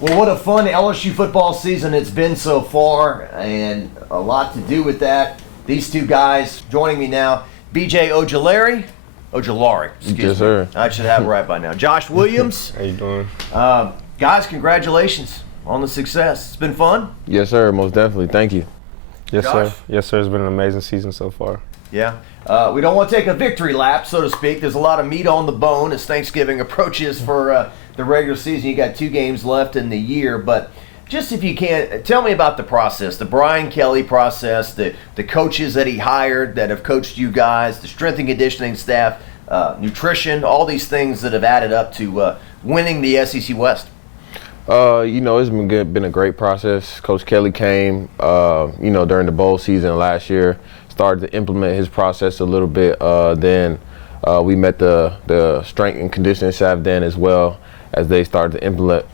Well, what a fun LSU football season it's been so far, and a lot to do with that. These two guys joining me now, BJ Ojulari, excuse me. Yes, sir. I should have it right by now. Josh Williams. How you doing? Guys, congratulations on the success. It's been fun? Yes, sir, most definitely. Thank you. Yes, Josh? sir. Yes, sir. It's been an amazing season so far. Yeah. We don't want to take a victory lap, so to speak. There's a lot of meat on the bone as Thanksgiving approaches for the regular season. You got 2 games left in the year, but just if you can, tell me about the process, the Brian Kelly process, the coaches that he hired that have coached you guys, the strength and conditioning staff, nutrition, all these things that have added up to winning the SEC West. It's been a great process. Coach Kelly came, during the bowl season last year, started to implement his process a little bit. Then we met the strength and conditioning staff then as well as they started to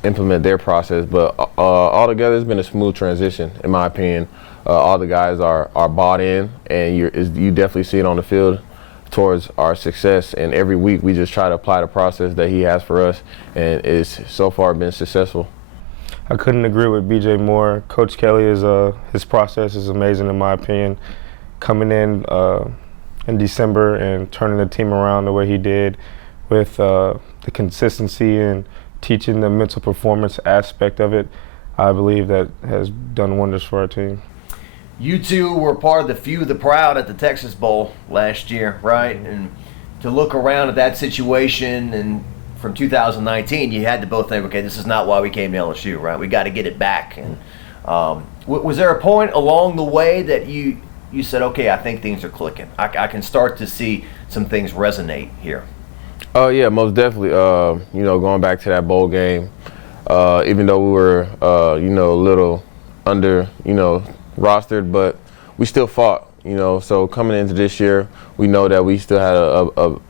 implement their process. But altogether, it's been a smooth transition, in my opinion. All the guys are bought in, and you definitely see it on the field towards our success. And every week we just try to apply the process that he has for us, and it's so far been successful. I couldn't agree with BJ more. Coach Kelly his process is amazing in my opinion. Coming in December and turning the team around the way he did with the consistency and teaching the mental performance aspect of it, I believe that has done wonders for our team. You two were part of the few, the proud at the Texas Bowl last year, right? And to look around at that situation and from 2019, you had to both think, okay, this is not why we came to LSU, right? We got to get it back. And was there a point along the way that you said, okay, I think things are clicking. I can start to see some things resonate here? Oh, yeah, most definitely. Going back to that bowl game, even though we were, a little under, rostered, but we still fought, So coming into this year, we know that we still had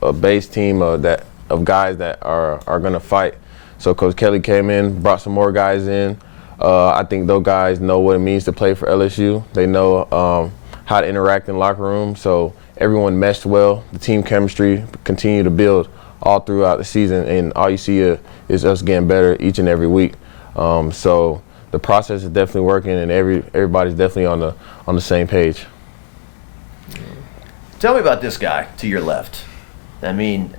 a base team of guys that are going to fight. So Coach Kelly came in, brought some more guys in. I think those guys know what it means to play for LSU. They know how to interact in the locker room. So everyone meshed well. The team chemistry continued to build all throughout the season, and all you see is us getting better each and every week. So the process is definitely working, and everybody's definitely on the same page. Tell me about this guy to your left. I mean,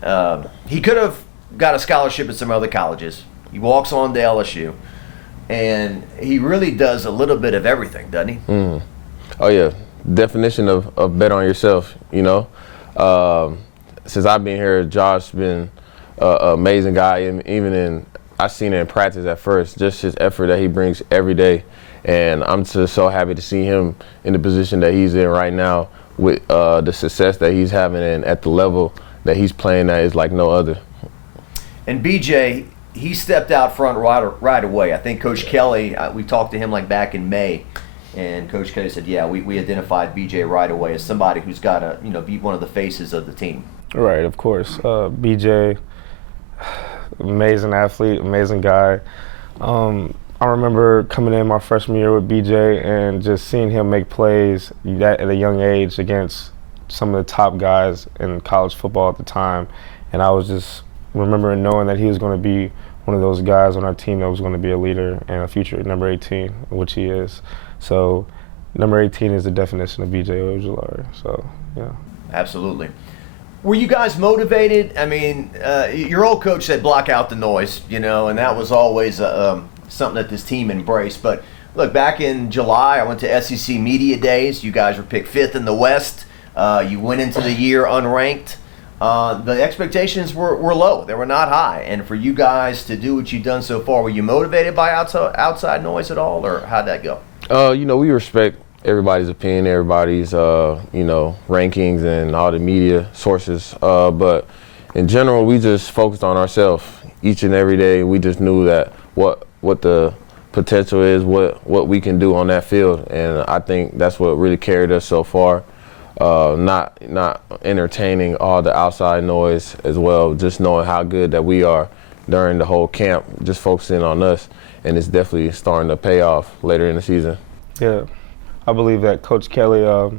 he could have got a scholarship at some other colleges. He walks on to LSU, and he really does a little bit of everything, doesn't he? Mm. Oh, yeah. Definition of bet on yourself, Since I've been here, Josh's been an amazing guy, and I've seen it in practice at first, just his effort that he brings every day. And I'm just so happy to see him in the position that he's in right now with the success that he's having and at the level that he's playing at is like no other. And BJ, he stepped out front right away. I think Coach Kelly, we talked to him like back in May, and Coach Kelly said, yeah, we identified BJ right away as somebody who's got to be one of the faces of the team. Right, of course. BJ, amazing athlete, amazing guy. I remember coming in my freshman year with BJ and just seeing him make plays at a young age against some of the top guys in college football at the time. And I was just remembering knowing that he was going to be one of those guys on our team that was going to be a leader and a future number 18, which he is. So number 18 is the definition of BJ Ojulari. So, yeah. Absolutely. Were you guys motivated? I mean, your old coach said block out the noise, and that was always something that this team embraced. But look, back in July, I went to SEC Media Days. You guys were picked 5th in the West. You went into the year unranked. The expectations were low. They were not high. And for you guys to do what you've done so far, were you motivated by outside noise at all, or how'd that go? We respect everybody's opinion, everybody's, rankings and all the media sources. But in general, we just focused on ourselves each and every day. We just knew that what the potential is, what we can do on that field. And I think that's what really carried us so far. Not entertaining all the outside noise as well, just knowing how good that we are during the whole camp, just focusing on us. And it's definitely starting to pay off later in the season. Yeah. I believe that Coach Kelly,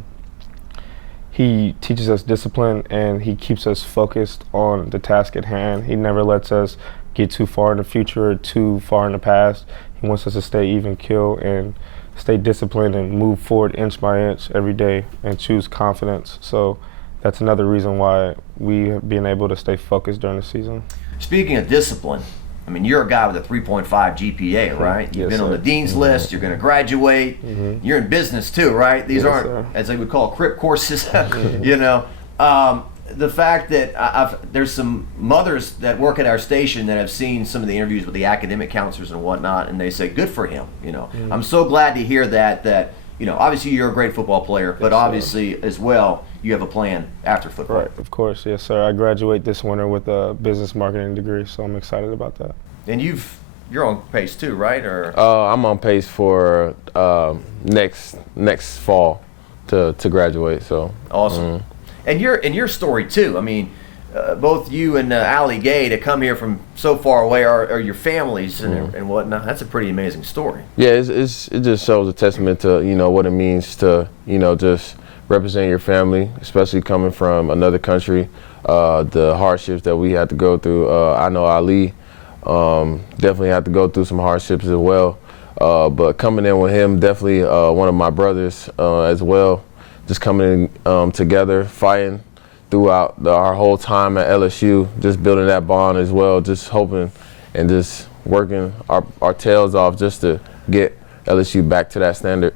he teaches us discipline and he keeps us focused on the task at hand. He never lets us get too far in the future or too far in the past. He wants us to stay even keel and stay disciplined and move forward inch by inch every day and choose confidence. So that's another reason why we have been able to stay focused during the season. Speaking of discipline, I mean, you're a guy with a 3.5 GPA, right? You've been on the dean's list. You're going to graduate. You're in business too, right? These aren't, as they would call, crip courses. You know, the fact that there's some mothers that work at our station that have seen some of the interviews with the academic counselors and whatnot, and they say, "Good for him." You know, I'm so glad to hear that. You know, obviously you're a great football player, but obviously as well you have a plan after football. Right, of course, yes, sir. I graduate this winter with a business marketing degree, so I'm excited about that. And you're on pace too, right? Or I'm on pace for next fall to graduate. So awesome. And your story too. I mean, both you and Allie Gay to come here from so far away, are your families and whatnot. That's a pretty amazing story. Yeah, it just shows a testament to what it means to just represent your family, especially coming from another country. The hardships that we had to go through. I know Ali definitely had to go through some hardships as well. But coming in with him, definitely one of my brothers as well. Just coming in together, fighting throughout our whole time at LSU, just building that bond as well, just hoping and just working our tails off just to get LSU back to that standard.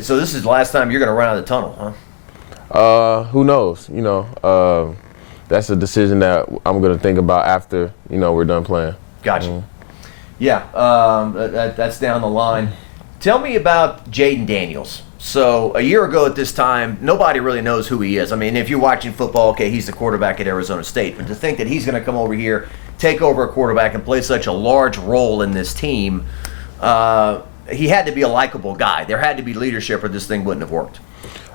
So this is the last time you're going to run out of the tunnel, huh? Who knows? That's a decision that I'm going to think about after, we're done playing. Gotcha. Yeah, that's down the line. Tell me about Jayden Daniels. So a year ago at this time, nobody really knows who he is. I mean, if you're watching football, okay, he's the quarterback at Arizona State. But to think that he's going to come over here, take over a quarterback, and play such a large role in this team, he had to be a likable guy. There had to be leadership or this thing wouldn't have worked.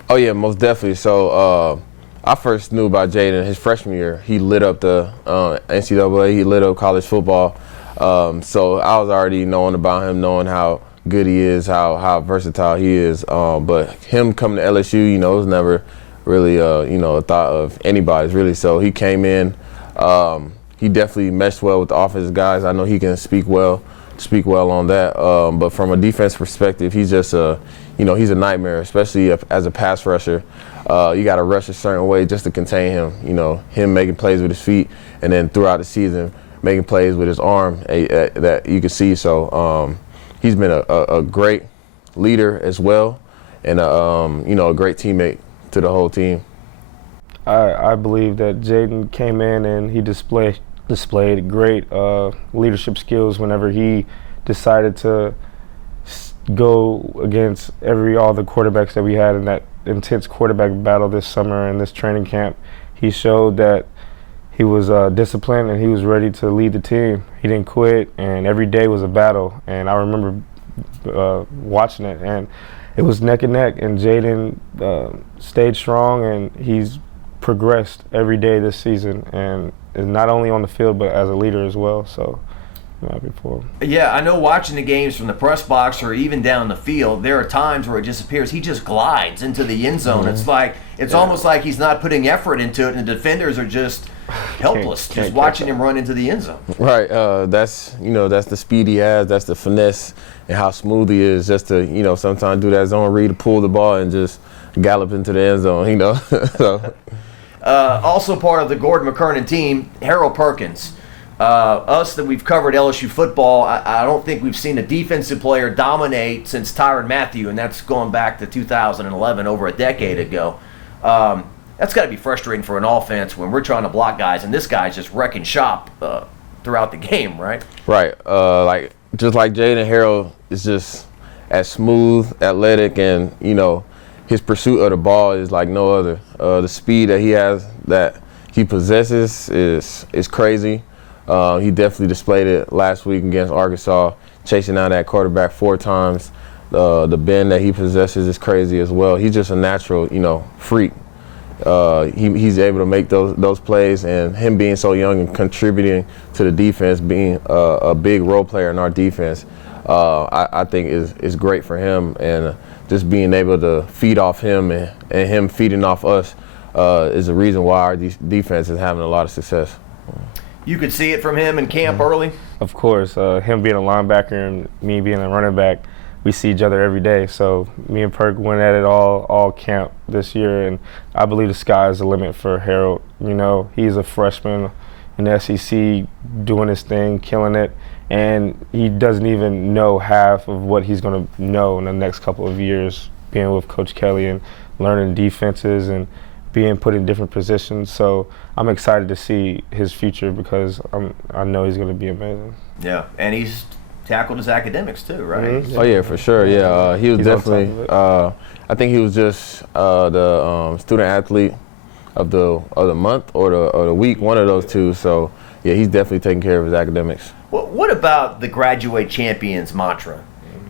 Oh, yeah, most definitely. So I first knew about Jayden his freshman year. He lit up the NCAA. He lit up college football. So I was already knowing about him, knowing how good he is, how versatile he is. But him coming to LSU, it was never really, a thought of anybody's really. So he came in. He definitely meshed well with the offensive guys. I know he can speak well on that. But from a defense perspective, he's just he's a nightmare, especially as a pass rusher. You got to rush a certain way just to contain him. Him making plays with his feet, and then throughout the season making plays with his arm that you can see. So he's been a great leader as well, and a great teammate to the whole team. I believe that Jayden came in and he displayed great leadership skills whenever he decided to go against all the quarterbacks that we had in that intense quarterback battle this summer and this training camp. He showed that he was disciplined and he was ready to lead the team. He didn't quit, and every day was a battle. And I remember watching it, and it was neck and neck. And Jayden stayed strong, and he's progressed every day this season, and not only on the field but as a leader as well. So I'm happy for him. Yeah, I know watching the games from the press box or even down the field, there are times where it just appears he just glides into the end zone. It's almost like he's not putting effort into it, and the defenders are just helpless, just watching him run into the end zone. Right. That's the speed he has. That's the finesse and how smooth he is. Just to sometimes do that zone read to pull the ball and just gallop into the end zone. So. Also part of the Gordon McKernan team, Harold Perkins. Us that we've covered LSU football, I don't think we've seen a defensive player dominate since Tyrann Mathieu, and that's going back to 2011, over a decade ago. That's got to be frustrating for an offense when we're trying to block guys, and this guy's just wrecking shop throughout the game, right? Right. Just like Jayden, Harold is just as smooth, athletic, and his pursuit of the ball is like no other. The speed that he has, that he possesses, is crazy. He definitely displayed it last week against Arkansas, chasing down that quarterback 4 times. The bend that he possesses is crazy as well. He's just a natural, freak. He's able to make those plays, and him being so young and contributing to the defense, being a big role player in our defense, I think is great for him. And just being able to feed off him and him feeding off us is the reason why our defense is having a lot of success. You could see it from him in camp early? Of course. Him being a linebacker and me being a running back, we see each other every day. So me and Perk went at it all camp this year, and I believe the sky is the limit for Harold. You know, he's a freshman in the SEC doing his thing, killing it, and he doesn't even know half of what he's going to know in the next couple of years being with Coach Kelly and learning defenses and being put in different positions. So I'm excited to see his future because I know he's going to be amazing. Yeah, and he's tackled his academics too, right? Mm-hmm. Oh yeah, for sure. Yeah, he was He's on top definitely. of it. I think he was just the student athlete of the month or the week, one of those two. So yeah, he's definitely taking care of his academics. Well, what about the graduate champions mantra?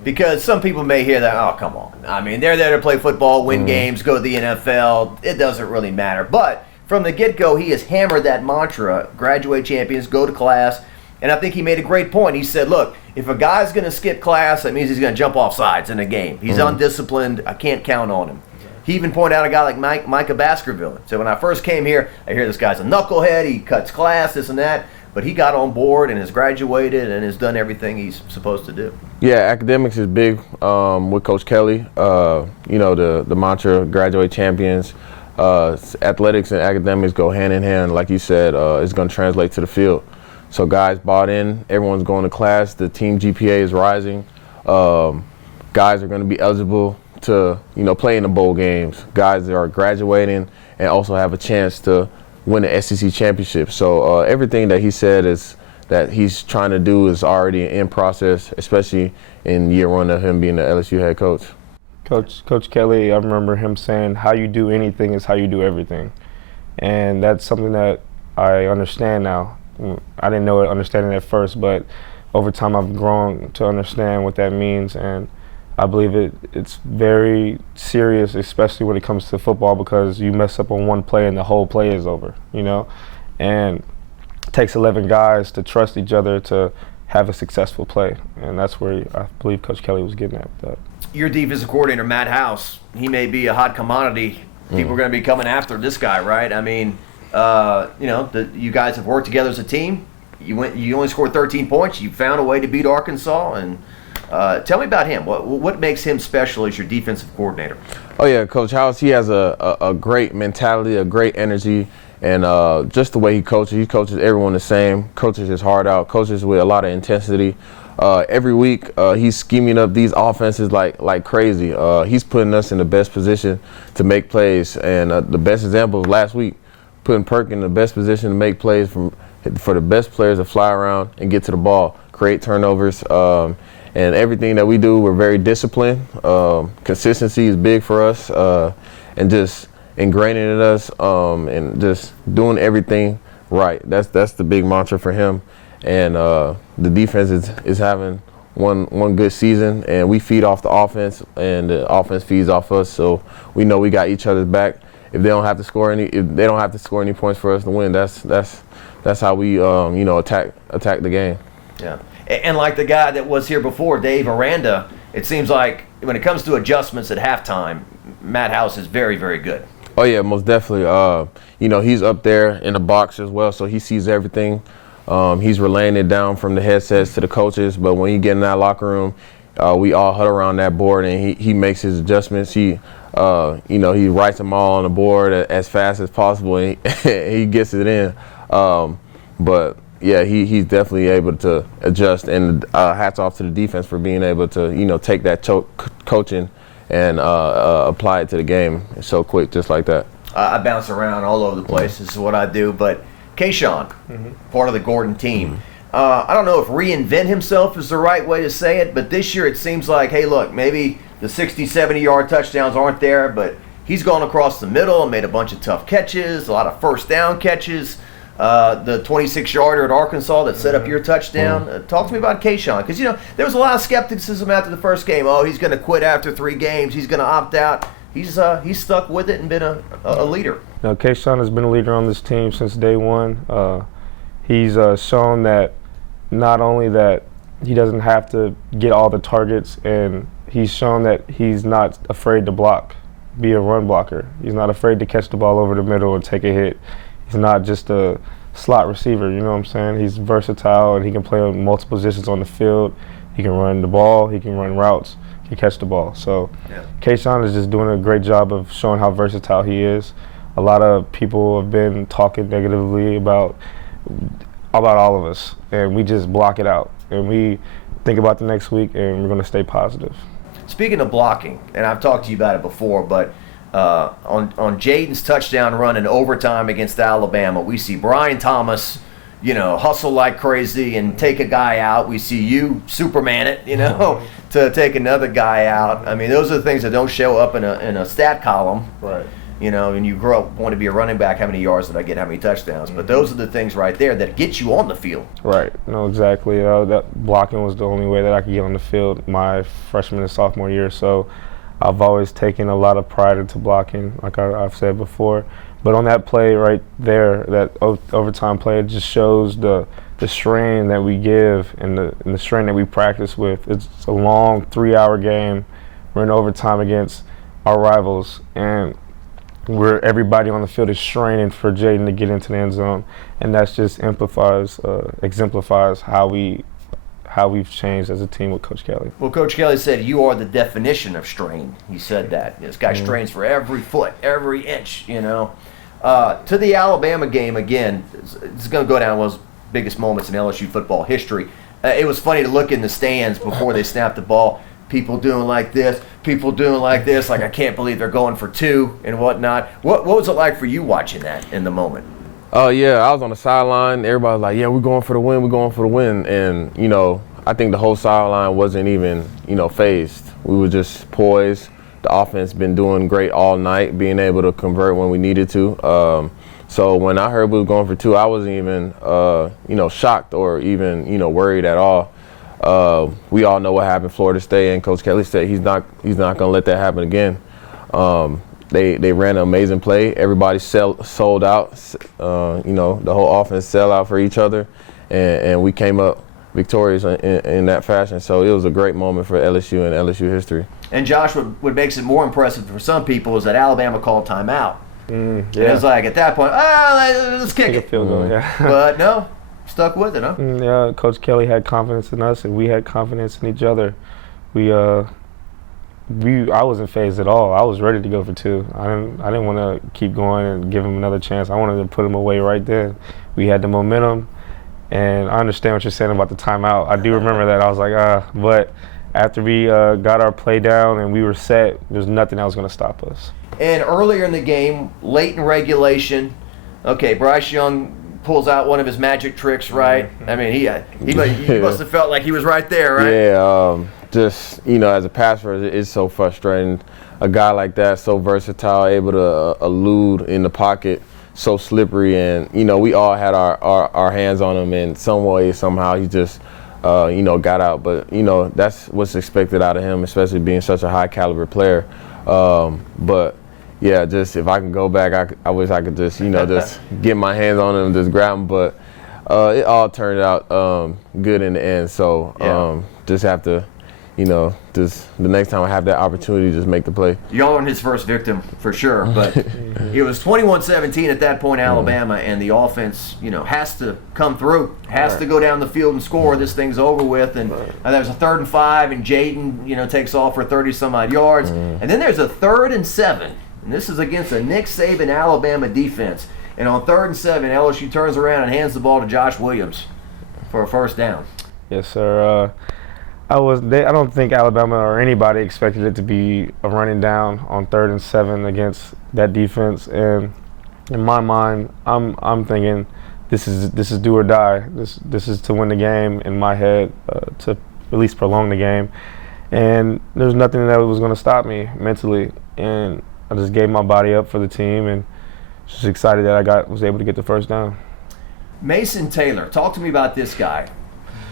Because some people may hear that, oh, come on. I mean, they're there to play football, win games, go to the NFL. It doesn't really matter. But from the get-go, he has hammered that mantra, graduate champions, go to class. And I think he made a great point. He said, look, if a guy's going to skip class, that means he's going to jump off sides in a game. He's undisciplined. I can't count on him. He even pointed out a guy like Micah Baskerville. So when I first came here, I hear this guy's a knucklehead. He cuts class, this and that. But he got on board and has graduated and has done everything he's supposed to do. Yeah, academics is big with Coach Kelly. You know, the mantra, graduate champions. Athletics and academics go hand in hand. Like you said, it's going to translate to the field. So guys bought in, everyone's going to class, the team GPA is rising. Guys are going to be eligible to, you know, play in the bowl games. Guys that are graduating and also have a chance to win the SEC championship. So everything that he said is that he's trying to do is already in process, especially in year one of him being the LSU head coach. Coach Kelly, I remember him saying, how you do anything is how you do everything. And that's something that I understand now. I didn't understand it at first, but over time I've grown to understand what that means, and I believe it's very serious, especially when it comes to football, because you mess up on one play and the whole play is over, you know? And it takes 11 guys to trust each other to have a successful play, and that's where I believe Coach Kelly was getting at that. Your defensive coordinator, Matt House, he may be a hot commodity. People are going to be coming after this guy, right? I mean, you know, you guys have worked together as a team. You only scored 13 points. You found a way to beat Arkansas, and tell me about him. What makes him special as your defensive coordinator? Oh yeah, Coach House, he has a great mentality, a great energy, and just the way he coaches everyone the same, coaches his heart out, coaches with a lot of intensity. Every week he's scheming up these offenses like crazy. He's putting us in the best position to make plays, and the best example was last week, putting Perk in the best position to make plays for the best players to fly around and get to the ball, create turnovers. And everything that we do, we're very disciplined. Consistency is big for us, and just ingraining in us, and just doing everything right. That's the big mantra for him. And the defense is having one good season, and we feed off the offense, and the offense feeds off us. So we know we got each other's back. If they don't have to score any points for us to win, that's how we you know, attack the game. Yeah. And like the guy that was here before, Dave Aranda, it seems like when it comes to adjustments at halftime, Matt House is very, very good. Oh yeah, most definitely. You know, he's up there in the box as well, so he sees everything. He's relaying it down from the headsets to the coaches, but when you get in that locker room, we all huddle around that board, and he makes his adjustments. He you know, he writes them all on the board as fast as possible, and he gets it in. But yeah, he's definitely able to adjust, and hats off to the defense for being able to, you know, take that coaching and apply it to the game so quick, just like that. I bounce around all over the place. This is what I do. But Keyshawn, part of the Gordon team, I don't know if reinvent himself is the right way to say it, but this year it seems like, hey, look, maybe the 60, 70-yard touchdowns aren't there, but he's gone across the middle and made a bunch of tough catches, a lot of first down catches. The 26-yarder at Arkansas that set up your touchdown. Talk to me about Keyshawn, because, you know, there was a lot of skepticism after the first game. Oh, he's going to quit after 3 games. He's going to opt out. He's stuck with it and been a leader. Now, Keyshawn has been a leader on this team since day one. He's shown that not only that he doesn't have to get all the targets, and he's shown that he's not afraid to be a run blocker. He's not afraid to catch the ball over the middle and take a hit. He's not just a slot receiver. You know what I'm saying? He's versatile and he can play on multiple positions on the field. He can run the ball. He can run routes. He can catch the ball. So Keyshawn is just doing a great job of showing how versatile he is. A lot of people have been talking negatively about all of us, and we just block it out. And we think about the next week, and we're going to stay positive. Speaking of blocking, and I've talked to you about it before, but on Jayden's touchdown run in overtime against Alabama, we see Brian Thomas, hustle like crazy and take a guy out. We see you Superman it, to take another guy out. I mean, those are the things that don't show up in a stat column. Right. And you grow up wanting to be a running back, how many yards did I get, how many touchdowns? But those are the things right there that get you on the field. Right. No, exactly. That blocking was the only way that I could get on the field my freshman and sophomore year. So I've always taken a lot of pride into blocking, like I've said before. But on that play right there, that overtime play, it just shows the strain that we give and the strain that we practice with. It's a long 3-hour game. We're in overtime against our rivals, and everybody on the field is straining for Jayden to get into the end zone, and that just exemplifies how we've changed as a team with Coach Kelly. Well, Coach Kelly said you are the definition of strain. He said that. This guy strains for every foot, every inch, To the Alabama game, again, it's going to go down one of those biggest moments in LSU football history. It was funny to look in the stands before they snapped the ball. People doing like this, like I can't believe they're going for 2 and whatnot. What was it like for you watching that in the moment? Oh, yeah, I was on the sideline. Everybody was like, yeah, we're going for the win. And, I think the whole sideline wasn't even, phased. We were just poised. The offense been doing great all night, being able to convert when we needed to. So when I heard we were going for 2, I wasn't even, shocked or even, worried at all. We all know what happened Florida State, and Coach Kelly said he's not going to let that happen again. They ran an amazing play. Everybody sold out. The whole offense sell out for each other, and we came up victorious in that fashion. So it was a great moment for LSU and LSU history. And Josh, what makes it more impressive for some people is that Alabama called timeout. And it was like at that point, let's kick it. Field goal, yeah. But no. Stuck with it, huh? Yeah, Coach Kelly had confidence in us, and we had confidence in each other. I wasn't phased at all. I was ready to go for 2. I didn't want to keep going and give him another chance. I wanted to put him away right then. We had the momentum, and I understand what you're saying about the timeout. I do remember that. I was like, but after we got our play down and we were set, there's nothing that was going to stop us. And earlier in the game, late in regulation, Bryce Young pulls out one of his magic tricks, right? I mean, he must have felt like he was right there, right? Yeah, just, as a passer, it's so frustrating. A guy like that, so versatile, able to elude in the pocket, so slippery, and, we all had our hands on him in some way, somehow he just, got out. But, that's what's expected out of him, especially being such a high caliber player. But yeah, just if I can go back, I wish I could just, just get my hands on him, just grab him. But it all turned out good in the end. So just have to, just the next time I have that opportunity, just make the play. Y'all aren't his first victim for sure, but it was 21-17 at that point, Alabama, and the offense, has to come through, has to go down the field and score. This thing's over with, and there was a 3rd and 5, and Jayden, takes off for 30-some-odd yards, and then there's a 3rd and 7. And this is against a Nick Saban Alabama defense. And on 3rd and 7, LSU turns around and hands the ball to Josh Williams for a first down. Yes, sir. I don't think Alabama or anybody expected it to be a running down on 3rd and 7 against that defense. And in my mind, I'm thinking this is do or die. This is to win the game in my head, to at least prolong the game. And there's nothing that was going to stop me mentally. And I just gave my body up for the team, and just excited that I was able to get the first down. Mason Taylor, talk to me about this guy.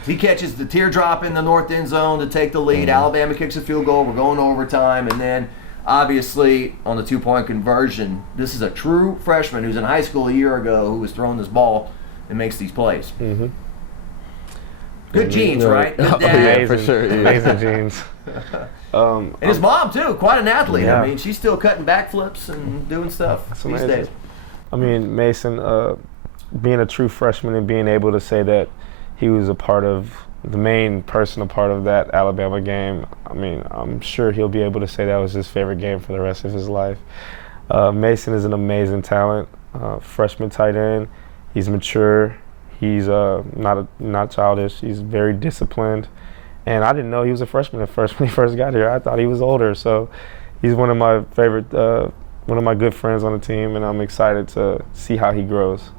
He catches the teardrop in the north end zone to take the lead. Alabama kicks a field goal. We're going to overtime, and then obviously on the 2-point conversion, this is a true freshman who's in high school a year ago who was throwing this ball and makes these plays. Mm-hmm. Good genes, right? Good dad. Amazing, for sure. Yeah. Amazing genes. And his mom, too, quite an athlete. Yeah. I mean, she's still cutting backflips and doing stuff these days. I mean, Mason, being a true freshman and being able to say that he was the main person, a part of that Alabama game. I mean, I'm sure he'll be able to say that was his favorite game for the rest of his life. Mason is an amazing talent, freshman tight end. He's mature. He's not childish. He's very disciplined. And I didn't know he was a freshman when he first got here. I thought he was older. So he's one of my favorite, one of my good friends on the team, and I'm excited to see how he grows.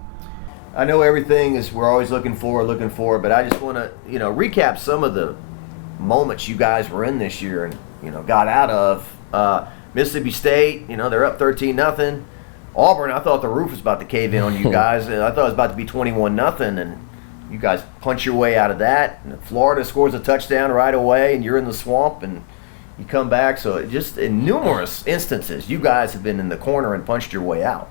I know everything is, we're always looking forward, but I just want to, recap some of the moments you guys were in this year and, got out of. Mississippi State, they're up 13-0. Auburn, I thought the roof was about to cave in on you guys. I thought it was about to be 21-0, and you guys punch your way out of that. And Florida scores a touchdown right away, and you're in the swamp, and you come back. So just in numerous instances, you guys have been in the corner and punched your way out.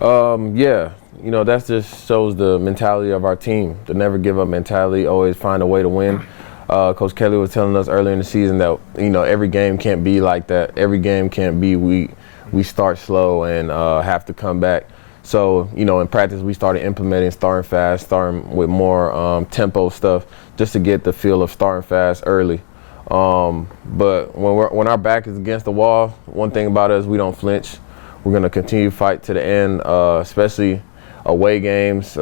Yeah. That just shows the mentality of our team, the never give up mentality, always find a way to win. Coach Kelly was telling us earlier in the season that, every game can't be like that. Every game can't be we start slow and have to come back. So, in practice we started implementing starting fast, starting with more tempo stuff just to get the feel of starting fast early. But when our back is against the wall, one thing about us, we don't flinch. We're going to continue to fight to the end, especially away games.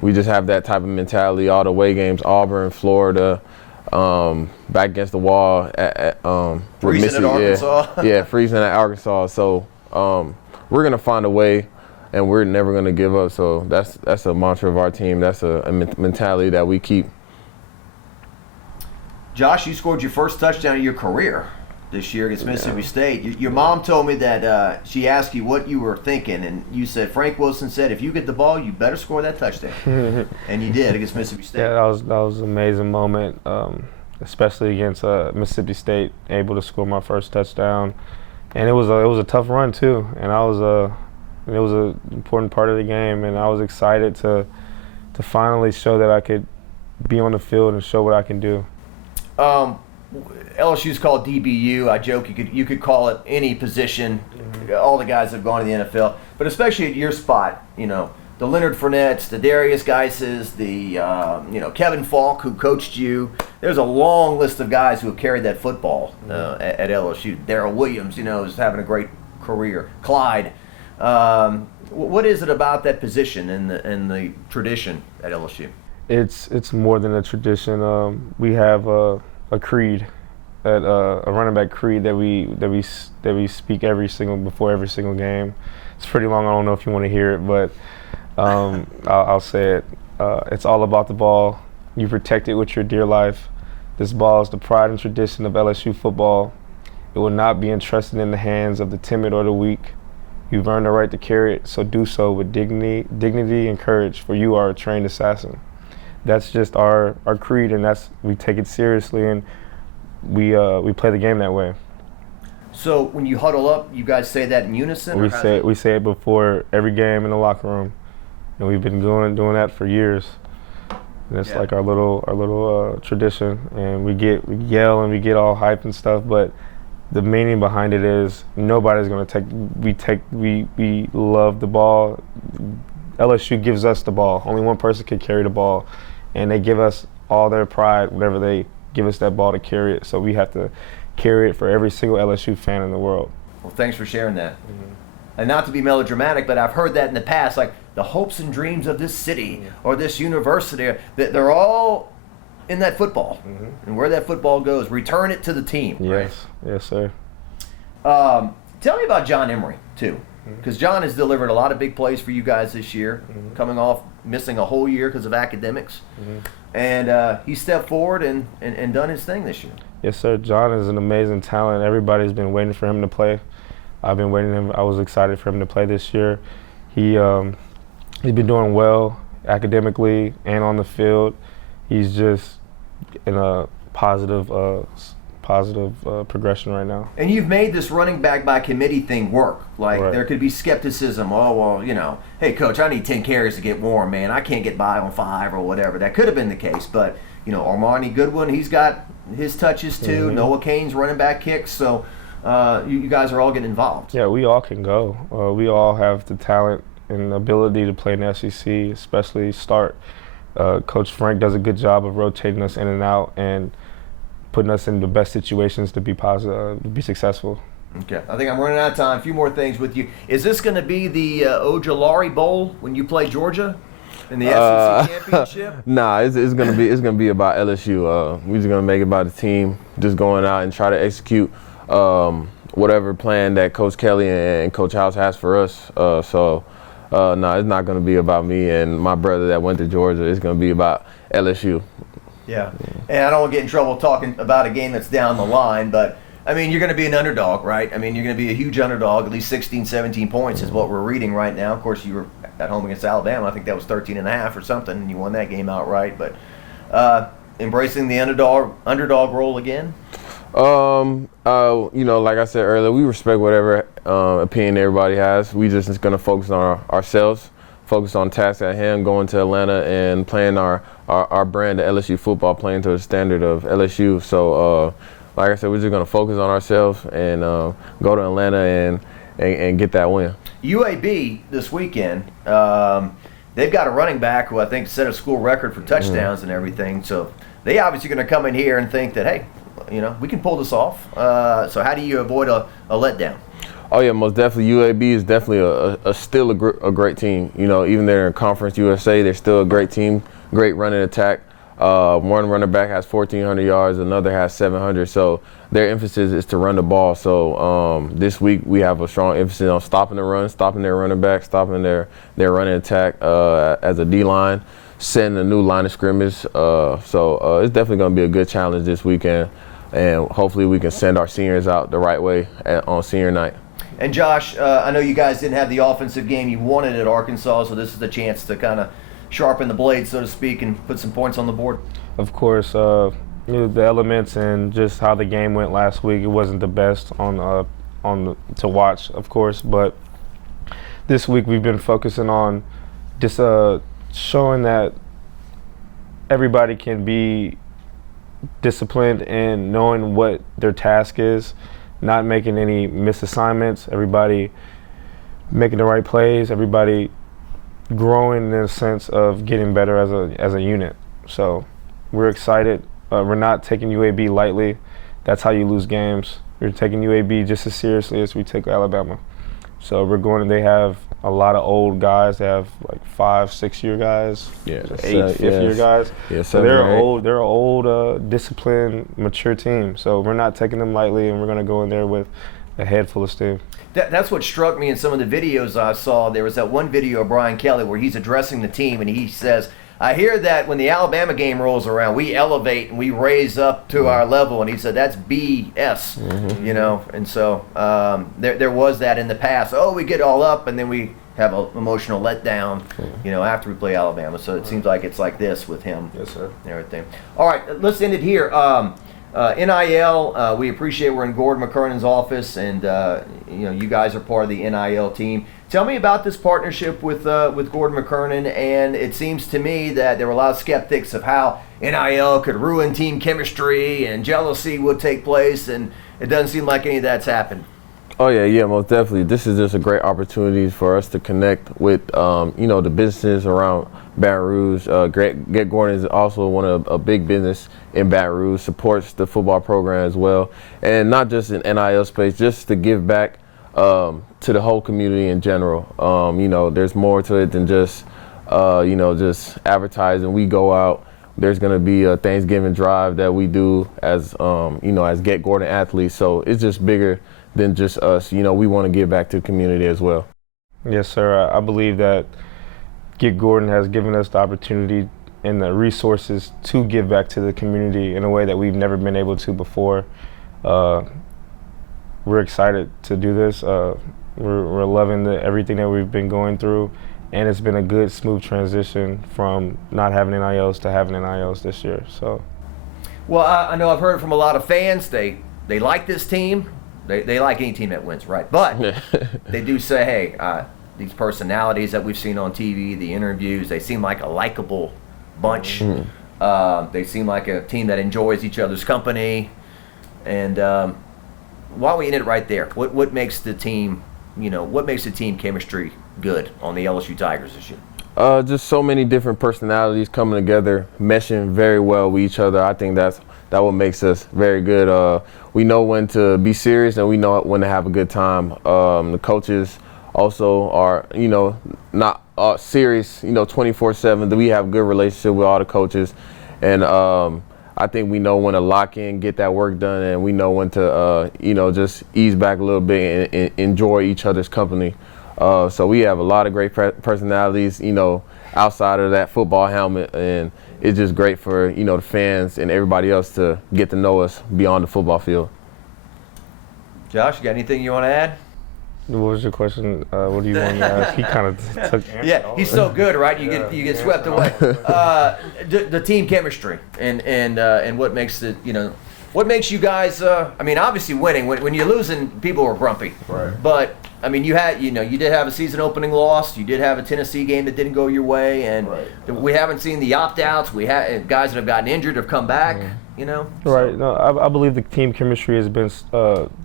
We just have that type of mentality. All the away games, Auburn, Florida, back against the wall at freezing at Arkansas. Yeah, freezing at Arkansas. So we're gonna find a way, and we're never gonna give up. So that's a mantra of our team. That's a mentality that we keep. Josh, you scored your first touchdown of your career this year against Mississippi State. Your mom told me that she asked you what you were thinking, and you said, Frank Wilson said, if you get the ball, you better score that touchdown. And you did against Mississippi State. Yeah, that was an amazing moment, especially against Mississippi State, able to score my first touchdown. And it was a tough run, too. And it was an important part of the game, and I was excited to finally show that I could be on the field and show what I can do. LSU's called DBU. I joke you could call it any position. All the guys have gone to the NFL, but especially at your spot, the Leonard Fournettes, the Darius Geises, the Kevin Falk, who coached you. There's a long list of guys who have carried that football at LSU. Darrell Williams, is having a great career. Clyde. What is it about that position and the tradition at LSU? It's more than a tradition. We have a creed, a running back creed that we speak before every single game. It's pretty long. I don't know if you want to hear it, but I'll say it. It's all about the ball. You protect it with your dear life. This ball is the pride and tradition of LSU football. It will not be entrusted in the hands of the timid or the weak. You've earned the right to carry it, so do so with dignity and courage, for you are a trained assassin. That's just our creed, and we take it seriously, and we play the game that way. So when you huddle up, you guys say that in unison? We say it before every game in the locker room, and we've been doing that for years. And it's like our little tradition, and we yell and we get all hype and stuff, but the meaning behind it is nobody's going to we love the ball. LSU gives us the ball. Only one person can carry the ball, and they give us all their pride whenever they give us that ball to carry it. So we have to carry it for every single LSU fan in the world. Well, thanks for sharing that. And not to be melodramatic, but I've heard that in the past, like the hopes and dreams of this city or this university, that they're all in that football. And where that football goes, return it to the team. Yes, yes, sir. Tell me about John Emery, too. Because John has delivered a lot of big plays for you guys this year, coming off missing a whole year because of academics. And he stepped forward and done his thing this year. Yes, sir. John is an amazing talent. Everybody's been waiting for him to play. I've been waiting. I was excited for him to play this year. He's been doing well academically and on the field. He's just in a positive progression right now. And you've made this running back by committee thing work. Like, there could be skepticism. Oh, well, hey, coach, I need 10 carries to get warm, man. I can't get by on 5 or whatever. That could have been the case. But, Armani Goodwin, he's got his touches too. Noah Cain's running back kicks. So you guys are all getting involved. Yeah, we all can go. We all have the talent and ability to play in the SEC, especially start. Coach Frank does a good job of rotating us in and out and putting us in the best situations to be positive, to be successful. Okay, I think I'm running out of time. A few more things with you. Is this going to be the Ojulari Bowl when you play Georgia in the SEC championship? Nah, it's gonna be about LSU. We're just gonna make it about the team, just going out and try to execute whatever plan that Coach Kelly and Coach House has for us. No, it's not gonna be about me and my brother that went to Georgia. It's gonna be about LSU. Yeah, and I don't want to get in trouble talking about a game that's down the line, but I mean, you're going to be an underdog, right? I mean, you're going to be a huge underdog. At least 16, 17 points is what we're reading right now. Of course, you were at home against Alabama. I think that was 13.5 or something, and you won that game outright. But embracing the underdog role again? You know, like I said earlier, we respect whatever opinion everybody has. We just going to focus on ourselves, focus on tasks at hand, going to Atlanta and playing our brand of LSU football, playing to the standard of LSU. So, like I said, we're just going to focus on ourselves and go to Atlanta and get that win. UAB this weekend, they've got a running back who I think set a school record for touchdowns and everything. So they obviously going to come in here and think that, hey, you know, we can pull this off. So how do you avoid a letdown? Oh, yeah, most definitely. UAB is definitely still a great team. You know, even they're in Conference USA, they're still a great team, great running attack. One running back has 1,400 yards, another has 700. So their emphasis is to run the ball. So this week we have a strong emphasis on stopping the run, stopping their running back, stopping their running attack as a D-line, setting a new line of scrimmage. So it's definitely going to be a good challenge this weekend, and hopefully we can send our seniors out the right way on senior night. And Josh, I know you guys didn't have the offensive game you wanted at Arkansas, so this is the chance to kind of sharpen the blade, so to speak, and put some points on the board. Of course, you know, the elements and just how the game went last week, it wasn't the best to watch, of course. But this week we've been focusing on just showing that everybody can be disciplined and knowing what their task is, not making any misassignments, everybody making the right plays, everybody growing in a sense of getting better as a unit. So we're excited. We're not taking UAB lightly. That's how you lose games. We're taking UAB just as seriously as we take Alabama. So we're going, and they have a lot of old guys. They have like 5-6 year guys, 8 5th-year guys. Yeah, so they're an old, disciplined, mature team. So we're not taking them lightly, and we're going to go in there with a head full of steam. That's what struck me in some of the videos I saw. There was that one video of Brian Kelly where he's addressing the team, and he says, I hear that when the Alabama game rolls around, we elevate and we raise up to our level. And he said, that's BS, you know. And so there was that in the past. Oh, we get all up, and then we have an emotional letdown, you know, after we play Alabama. So it seems like it's like this with him. Yes, sir. And everything. All right, let's end it here. NIL, we appreciate we're in Gordon McKernan's office, and you know, you guys are part of the NIL team. Tell me about this partnership with Gordon McKernan, and it seems to me that there were a lot of skeptics of how NIL could ruin team chemistry and jealousy would take place, and it doesn't seem like any of that's happened. Oh yeah, most definitely. This is just a great opportunity for us to connect with, you know, the businesses around Baton Rouge. Get Gordon is also one of a big business in Baton Rouge, supports the football program as well, and not just in NIL space, just to give back to the whole community in general. You know, there's more to it than just, you know, just advertising. We go out. There's going to be a Thanksgiving drive that we do as, you know, as Get Gordon athletes. So it's just bigger than just us. You know, we want to give back to the community as well. Yes, sir. I believe that Get Gordon has given us the opportunity and the resources to give back to the community in a way that we've never been able to before. We're excited to do this. We're loving everything that we've been going through, and it's been a good, smooth transition from not having NILs to having NILs this year. So, well, I know I've heard from a lot of fans. They like this team. They like any team that wins, right? But they do say, hey, these personalities that we've seen on TV, the interviews, they seem like a likable bunch. They seem like a team that enjoys each other's company. And why don't we end it right there? What makes the team, you know, what makes the team chemistry good on the LSU Tigers this year? Just so many different personalities coming together, meshing very well with each other. I think that what makes us very good. We know when to be serious and we know when to have a good time. The coaches also are, not serious, 24/7. We have a good relationship with all the coaches, and I think we know when to lock in, get that work done, and we know when to, just ease back a little bit and enjoy each other's company. So we have a lot of great personalities, outside of that football helmet, and it's just great for, the fans and everybody else to get to know us beyond the football field. Josh, you got anything you want to add? What was your question? What do you want to ask? He kind of took. Yeah, he's so good, right? You get swept away. The team chemistry and what makes it, what makes you guys? Obviously winning. When you're losing, people are grumpy. Right. But you did have a season opening loss. You did have a Tennessee game that didn't go your way, and we haven't seen the opt-outs. We have guys that have gotten injured have come back. Right. No, I believe the team chemistry has been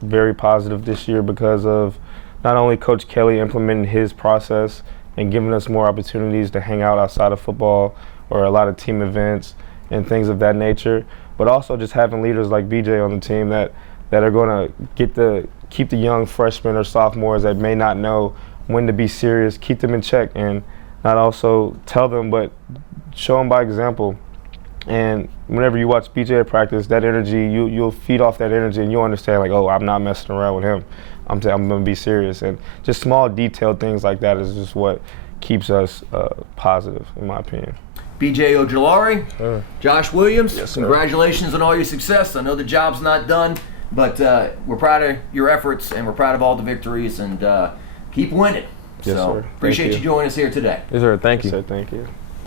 very positive this year because of not only Coach Kelly implementing his process and giving us more opportunities to hang out outside of football or a lot of team events and things of that nature, but also just having leaders like BJ on the team that are going to keep the young freshmen or sophomores that may not know when to be serious, keep them in check, and not also tell them, but show them by example. And whenever you watch BJ at practice, that energy, you'll feed off that energy, and you'll understand, like, oh, I'm not messing around with him. I'm going to be serious. And just small, detailed things like that is just what keeps us positive, in my opinion. BJ Ojulari, Josh Williams, yes, sir. Congratulations on all your success. I know the job's not done, but we're proud of your efforts, and we're proud of all the victories, and keep winning. Yes, so sir. appreciate you joining us here today. Yes, sir. Thank you. Yes, sir. Thank you.